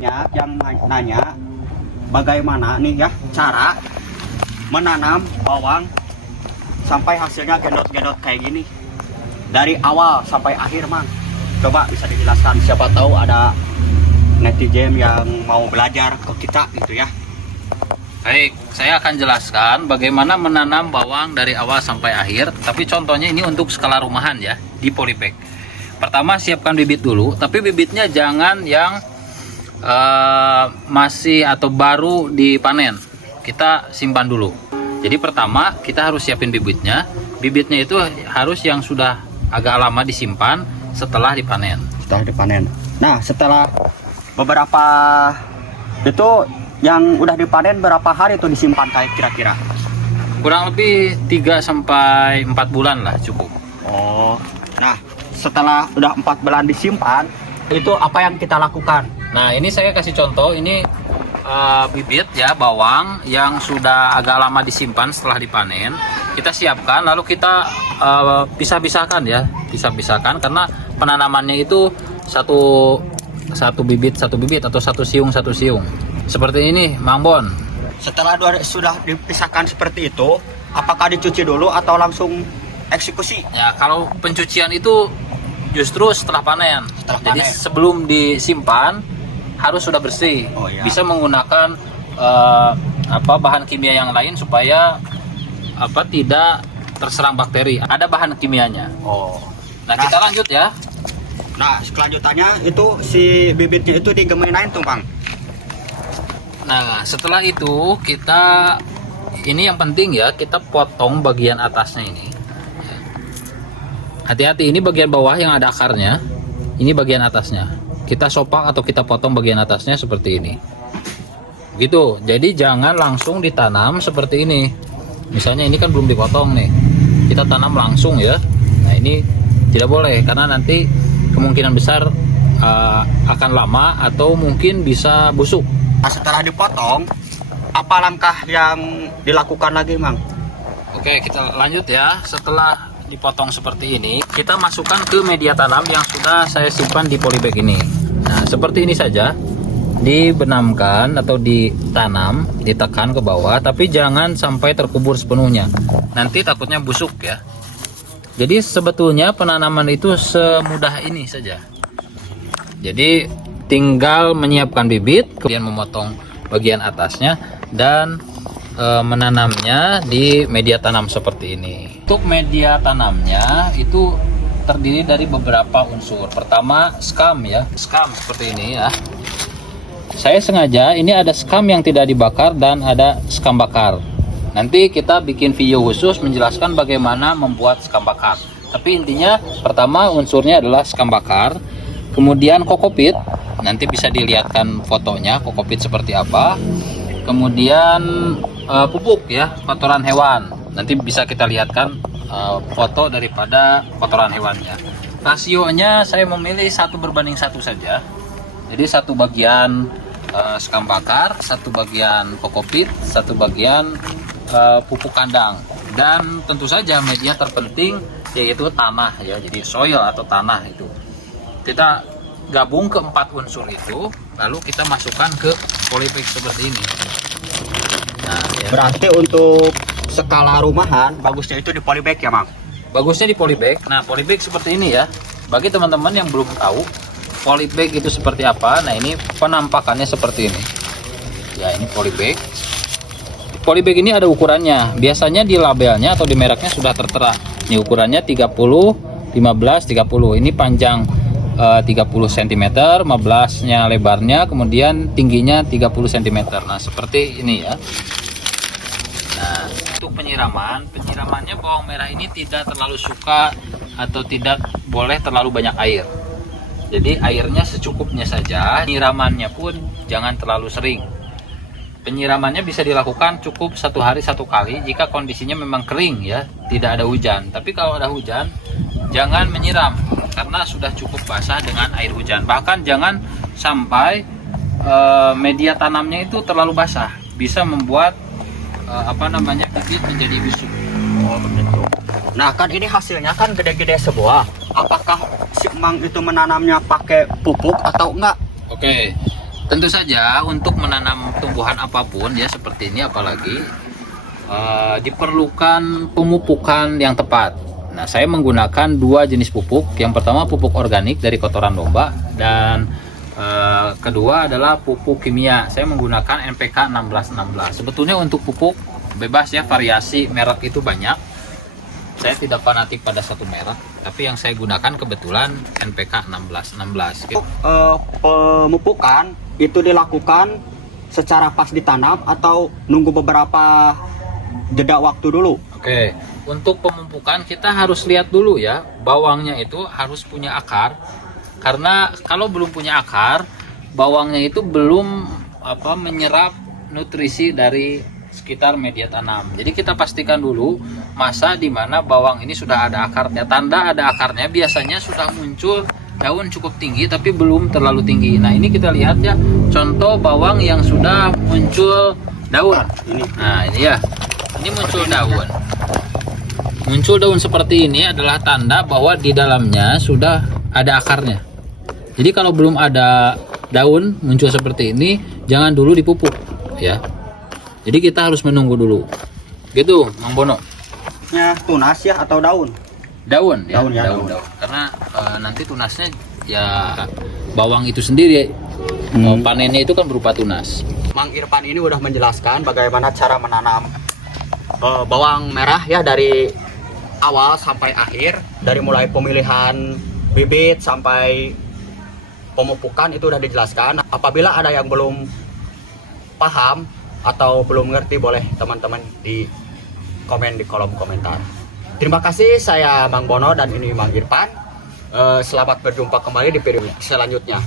Yang nanya bagaimana nih ya cara menanam bawang sampai hasilnya gendot-gendot kayak gini dari awal sampai akhir, Mang. Coba bisa dijelaskan, siapa tahu ada netizen yang mau belajar ke kita gitu ya. Baik, saya akan jelaskan bagaimana menanam bawang dari awal sampai akhir. Tapi contohnya ini untuk skala rumahan ya, di polybag. Pertama siapkan bibit dulu, tapi bibitnya jangan yang masih atau baru dipanen. Kita simpan dulu. Jadi pertama kita harus siapin bibitnya. Bibitnya itu harus yang sudah agak lama disimpan setelah dipanen. Setelah dipanen. Nah, setelah beberapa itu yang udah dipanen berapa hari itu disimpan kayak kira-kira? Kurang lebih 3 sampai 4 bulan lah cukup. Oh. Nah, setelah udah 4 bulan disimpan, itu apa yang kita lakukan? Nah, ini saya kasih contoh, ini bibit ya bawang yang sudah agak lama disimpan setelah dipanen. Kita siapkan, lalu kita pisah-pisahkan ya, pisah-pisahkan karena penanamannya itu satu bibit atau satu siung. Seperti ini, Mang Bon. Setelah sudah dipisahkan seperti itu, apakah dicuci dulu atau langsung eksekusi? Ya, kalau pencucian itu justru setelah panen. Jadi sebelum disimpan harus sudah bersih. Oh, iya. Bisa menggunakan bahan kimia yang lain supaya tidak terserang bakteri. Ada bahan kimianya. Oh. Nah, kita lanjut ya. Nah, kelanjutannya itu si bibitnya itu digeminain tuh, Bang. Nah, setelah itu ini yang penting ya, kita potong bagian atasnya ini. Hati-hati, ini bagian bawah yang ada akarnya. Ini bagian atasnya. Kita sopak atau kita potong bagian atasnya seperti ini. Gitu. Jadi jangan langsung ditanam seperti ini. Misalnya ini kan belum dipotong nih. Kita tanam langsung ya. Nah, ini tidak boleh karena nanti kemungkinan besar akan lama atau mungkin bisa busuk. Nah, setelah dipotong, apa langkah yang dilakukan lagi, Mang? Oke, kita lanjut ya. Setelah dipotong seperti ini, kita masukkan ke media tanam yang sudah saya simpan di polybag ini. Nah, seperti ini saja, dibenamkan atau ditanam, ditekan ke bawah, tapi jangan sampai terkubur sepenuhnya. Nanti takutnya busuk ya. Jadi sebetulnya penanaman itu semudah ini saja. Jadi tinggal menyiapkan bibit, kemudian memotong bagian atasnya dan menanamnya di media tanam seperti ini. Untuk media tanamnya itu terdiri dari beberapa unsur. Pertama, scum ya, scum seperti ini ya. Saya sengaja ini ada scum yang tidak dibakar dan ada scum bakar. Nanti kita bikin video khusus menjelaskan bagaimana membuat scum bakar. Tapi intinya pertama unsurnya adalah scum bakar, kemudian kokopit. Nanti bisa dilihatkan fotonya kokopit seperti apa. Kemudian pupuk ya, kotoran hewan. Nanti bisa kita lihatkan foto daripada kotoran hewannya. Rasionya saya memilih 1:1 saja. Jadi 1 bagian scum bakar, 1 bagian kokopit, 1 bagian pupuk kandang. Dan tentu saja media terpenting yaitu tanah ya. Jadi soil atau tanah itu. Kita gabung ke 4 unsur itu, lalu kita masukkan ke polybag seperti ini. Nah, ya. Berarti untuk skala rumahan bagusnya itu di polybag ya, Mang? Bagusnya di polybag. Nah, polybag seperti ini ya. Bagi teman-teman yang belum tahu polybag itu seperti apa, nah ini penampakannya seperti ini. Ya, ini polybag. Polybag ini ada ukurannya. Biasanya di labelnya atau di mereknya sudah tertera. Ini ukurannya 30, 15, 30. Ini panjang 30 cm, 15-nya lebarnya, kemudian tingginya 30 cm. Nah, seperti ini ya. Nah, untuk penyiramannya bawang merah ini tidak terlalu suka atau tidak boleh terlalu banyak air. Jadi airnya secukupnya saja. Penyiramannya pun jangan terlalu sering. Penyiramannya bisa dilakukan cukup 1 hari 1 kali jika kondisinya memang kering ya, tidak ada hujan. Tapi kalau ada hujan, jangan menyiram karena sudah cukup basah dengan air hujan. Bahkan jangan sampai media tanamnya itu terlalu basah, bisa membuat bibit menjadi busuk. Oh, begitu. Nah, kan ini hasilnya kan gede-gede sebuah. Apakah si Mang itu menanamnya pakai pupuk atau enggak? Oke. Tentu saja untuk menanam tumbuhan apapun ya seperti ini apalagi diperlukan pemupukan yang tepat. Nah, saya menggunakan dua jenis pupuk. Yang pertama pupuk organik dari kotoran domba dan kedua adalah pupuk kimia. Saya menggunakan NPK 1616. Sebetulnya untuk pupuk bebas ya, variasi merek itu banyak. Saya tidak fanatik pada satu merek, tapi yang saya gunakan kebetulan NPK 1616. Pemupukan itu dilakukan secara pas ditanam atau nunggu beberapa jeda waktu dulu? Oke, untuk pemupukan kita harus lihat dulu ya, bawangnya itu harus punya akar. Karena kalau belum punya akar, bawangnya itu belum menyerap nutrisi dari sekitar media tanam. Jadi kita pastikan dulu masa di mana bawang ini sudah ada akarnya. Tanda ada akarnya biasanya sudah muncul daun cukup tinggi tapi belum terlalu tinggi. Nah, ini kita lihat ya, contoh bawang yang sudah muncul daun. Nah, ini ya. Ini muncul daun. Muncul daun seperti ini adalah tanda bahwa di dalamnya sudah ada akarnya. Jadi kalau belum ada daun muncul seperti ini, jangan dulu dipupuk ya. Jadi kita harus menunggu dulu. Gitu, Mang Bono. Ya, tunas ya atau daun? Daun ya, daun. Karena nanti tunasnya ya bawang itu sendiri. Panennya itu kan berupa tunas. Mang Irfan ini udah menjelaskan bagaimana cara menanam bawang merah ya dari awal sampai akhir, dari mulai pemilihan bibit sampai pemupukan itu udah dijelaskan. Apabila ada yang belum paham atau belum ngerti, boleh teman-teman di komen di kolom komentar. Terima kasih, saya Mang Bono dan ini Mang Irfan. Selamat berjumpa kembali di video selanjutnya.